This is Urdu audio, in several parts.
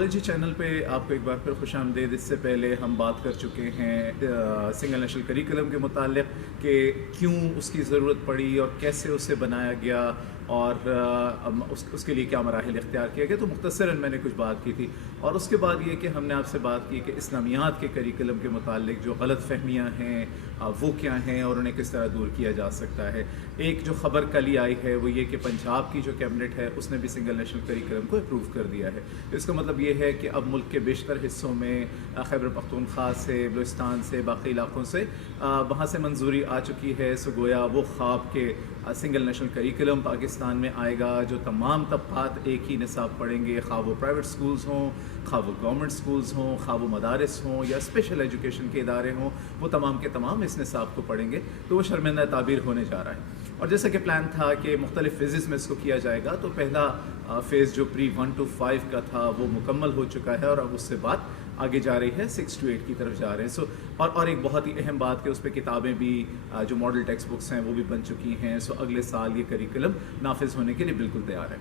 ٹاکالوجی چینل پہ آپ کو ایک بار پھر خوش آمدید. اس سے پہلے ہم بات کر چکے ہیں سنگل نیشنل کریکولم کے متعلق کہ کیوں اس کی ضرورت پڑی اور کیسے اسے بنایا گیا اور اس کے لیے کیا مراحل اختیار کیا گیا. تو مختصراً میں نے کچھ بات کی تھی اور اس کے بعد یہ کہ ہم نے آپ سے بات کی کہ اسلامیات کے کریکولم کے متعلق جو غلط فہمیاں ہیں وہ کیا ہیں اور انہیں کس طرح دور کیا جا سکتا ہے. ایک جو خبر کل ہی آئی ہے وہ یہ کہ پنجاب کی جو کیبنٹ ہے اس نے بھی سنگل نیشنل کریکولم کو اپروو کر دیا ہے. اس کا مطلب یہ ہے کہ اب ملک کے بیشتر حصوں میں خیبر پختونخوا سے، بلوچستان سے، باقی علاقوں سے وہاں سے منظوری آ چکی ہے. سو گویا وہ خواب کے سنگل نیشنل کریکولم پاکستان میں آئے گا جو تمام طبقات ایک ہی نصاب پڑھیں گے، خواہ وہ پرائیویٹ سکولز ہوں، خواہ وہ گورنمنٹ سکولز ہوں، خواہ وہ مدارس ہوں یا اسپیشل ایجوکیشن کے ادارے ہوں، وہ تمام کے تمام اس نصاب کو پڑھیں گے. تو وہ شرمندہ تعبیر ہونے جا رہا ہے. اور جیسا کہ پلان تھا کہ مختلف فیزز میں اس کو کیا جائے گا، تو پہلا فیز جو پری 1 to 5 کا تھا وہ مکمل ہو چکا ہے اور اب اس سے بات آگے جا رہی ہے 6 to 8 کی طرف جا رہے ہیں. اور ایک بہت ہی اہم بات کہ اس پہ کتابیں بھی جو ماڈل ٹیکسٹ بکس ہیں وہ بھی بن چکی ہیں. اگلے سال یہ کریکولم نافذ ہونے کے لیے بالکل تیار ہے.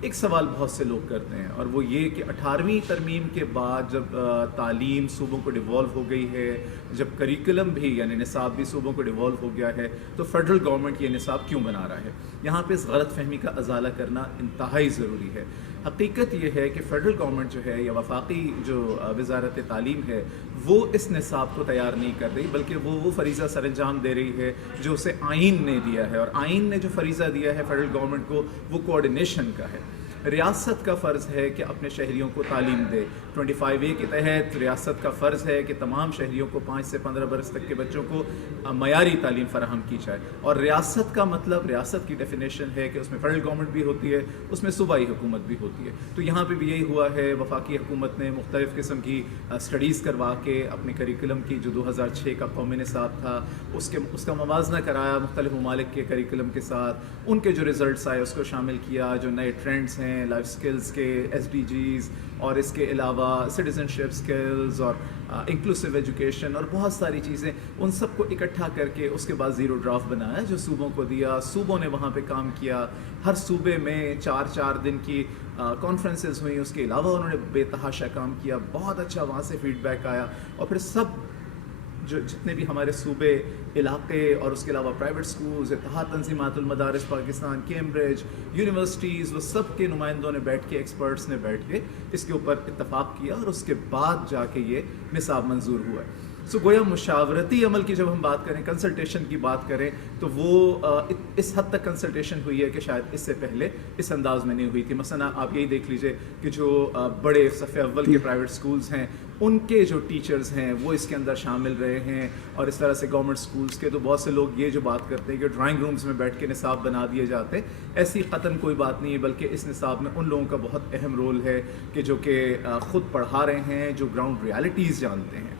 ایک سوال بہت سے لوگ کرتے ہیں اور وہ یہ کہ 18ویں ترمیم کے بعد جب تعلیم صوبوں کو ڈیوالو ہو گئی ہے، جب کریکولم بھی یعنی نصاب بھی صوبوں کو ڈیوالو ہو گیا ہے، تو فیڈرل گورنمنٹ یہ نصاب کیوں بنا رہا ہے؟ یہاں پہ اس غلط فہمی کا ازالہ کرنا انتہائی ضروری ہے. حقیقت یہ ہے کہ فیڈرل گورنمنٹ جو ہے یا وفاقی جو وزارت تعلیم ہے وہ اس نصاب کو تیار نہیں کر رہی، بلکہ وہ فریضہ سر انجام دے رہی ہے جو اسے آئین نے دیا ہے. اور آئین نے جو فریضہ دیا ہے فیڈرل گورنمنٹ کو وہ کوآرڈینیشن کا ہے. ریاست کا فرض ہے کہ اپنے شہریوں کو تعلیم دے. 25A کے تحت ریاست کا فرض ہے کہ تمام شہریوں کو 5 سے 15 برس تک کے بچوں کو معیاری تعلیم فراہم کی جائے. اور ریاست کا مطلب، ریاست کی ڈیفینیشن ہے کہ اس میں فیڈرل گورنمنٹ بھی ہوتی ہے، اس میں صوبائی حکومت بھی ہوتی ہے. تو یہاں پہ بھی یہی ہوا ہے. وفاقی حکومت نے مختلف قسم کی اسٹڈیز کروا کے اپنے کریکولم کی جو 2006 کا قومی نصاب تھا اس کا موازنہ کرایا مختلف ممالک کے کریکولم کے ساتھ. ان کے جو ریزلٹس آئے اس کو شامل کیا. جو نئے ٹرینڈز ہیں لائف سکلز کے، SDGs، اور اس کے علاوہ سٹیزن شپ سکلز اور انکلوسیو ایجوکیشن اور بہت ساری چیزیں، ان سب کو اکٹھا کر کے اس کے بعد زیرو ڈرافٹ بنایا جو صوبوں کو دیا. صوبوں نے وہاں پہ کام کیا. ہر صوبے میں 4 دن کی کانفرنسز ہوئیں. اس کے علاوہ انہوں نے بے تحاشا کام کیا. بہت اچھا وہاں سے فیڈ بیک آیا. اور پھر سب جتنے بھی ہمارے صوبے، علاقے اور اس کے علاوہ پرائیویٹ سکولز، اتحاد تنظیمات المدارس پاکستان، کیمبرج، یونیورسٹیز، وہ سب کے نمائندوں نے بیٹھ کے، ایکسپرٹس نے بیٹھ کے اس کے اوپر اتفاق کیا اور اس کے بعد جا کے یہ نصاب منظور ہوا ہے. گویا مشاورتی عمل کی جب ہم بات کریں، کنسلٹیشن کی بات کریں، تو وہ اس حد تک کنسلٹیشن ہوئی ہے کہ شاید اس سے پہلے اس انداز میں نہیں ہوئی تھی. مثلا آپ یہی دیکھ لیجئے کہ جو بڑے صف اول کے پرائیویٹ سکولز ہیں ان کے جو ٹیچرز ہیں وہ اس کے اندر شامل رہے ہیں. اور اس طرح سے گورنمنٹ سکولز کے تو بہت سے لوگ یہ جو بات کرتے ہیں کہ ڈرائنگ رومز میں بیٹھ کے نصاب بنا دیے جاتے ہیں، ایسی قطعاً کوئی بات نہیں ہے. بلکہ اس نصاب میں ان لوگوں کا بہت اہم رول ہے کہ جو کہ خود پڑھا رہے ہیں، جو گراؤنڈ ریالٹیز جانتے ہیں.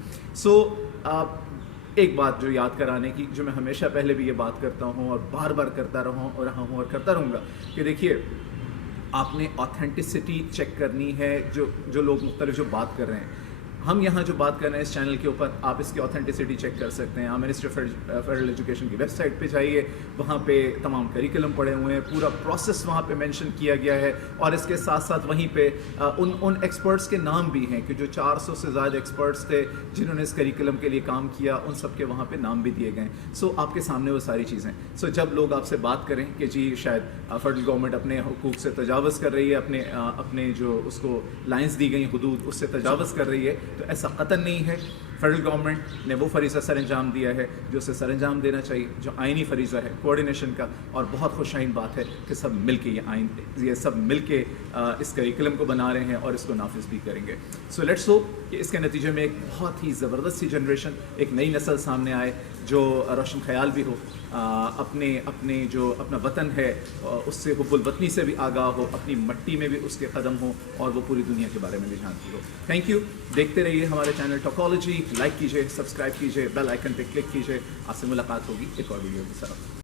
ایک بات جو یاد کرانے کی، جو میں ہمیشہ پہلے بھی یہ بات کرتا ہوں اور بار بار کرتا رہا ہوں اور کرتا رہوں گا، کہ دیکھیے آپ نے آتھینٹسٹی چیک کرنی ہے. جو لوگ مختلف جو بات کر رہے ہیں، ہم یہاں جو بات کر رہے ہیں اس چینل کے اوپر، آپ اس کی آتھینٹسٹی چیک کر سکتے ہیں. آپ منسٹری آف فیڈرل ایجوکیشن کی ویب سائٹ پہ جائیے، وہاں پہ تمام کریکولم پڑے ہوئے ہیں، پورا پروسیس وہاں پہ مینشن کیا گیا ہے. اور اس کے ساتھ ساتھ وہیں پہ ان ایکسپرٹس کے نام بھی ہیں کہ جو 400 سے زائد ایکسپرٹس تھے جنہوں نے اس کریکولم کے لیے کام کیا، ان سب کے وہاں پہ نام بھی دیے گئے. آپ کے سامنے وہ ساری چیزیں. جب لوگ آپ سے بات کریں کہ جی شاید فیڈرل گورنمنٹ اپنے حقوق سے تجاوز کر رہی ہے، اپنے جو اس کو لائنز دی گئی حدود، اس سے تجاوز کر رہی ہے، تو ایسا قطعاً نہیں ہے. فیڈرل گورنمنٹ نے وہ فریضہ سر انجام دیا ہے جو اسے سر انجام دینا چاہیے، جو آئینی فریضہ ہے کوآرڈینیشن کا. اور بہت خوشائن بات ہے کہ سب مل کے یہ سب مل کے اس کریکولم کو بنا رہے ہیں اور اس کو نافذ بھی کریں گے. لیٹس ہوپ کہ اس کے نتیجے میں ایک بہت ہی زبردست سی جنریشن، ایک نئی نسل سامنے آئے جو روشن خیال بھی ہو، اپنے جو اپنا وطن ہے اس سے حب الوطنی سے بھی آگاہ ہو، اپنی مٹی میں بھی اس کے قدم ہوں اور وہ پوری دنیا کے بارے میں بھی جانتی ہو. Thank you. دیکھتے رہیے ہمارے چینل ٹاکالوجی. لائک کیجیے، سبسکرائب کیجیے، بیل آئیکن پہ کلک کیجیے. آپ سے ملاقات ہوگی ایک اور ویڈیو کے ساتھ.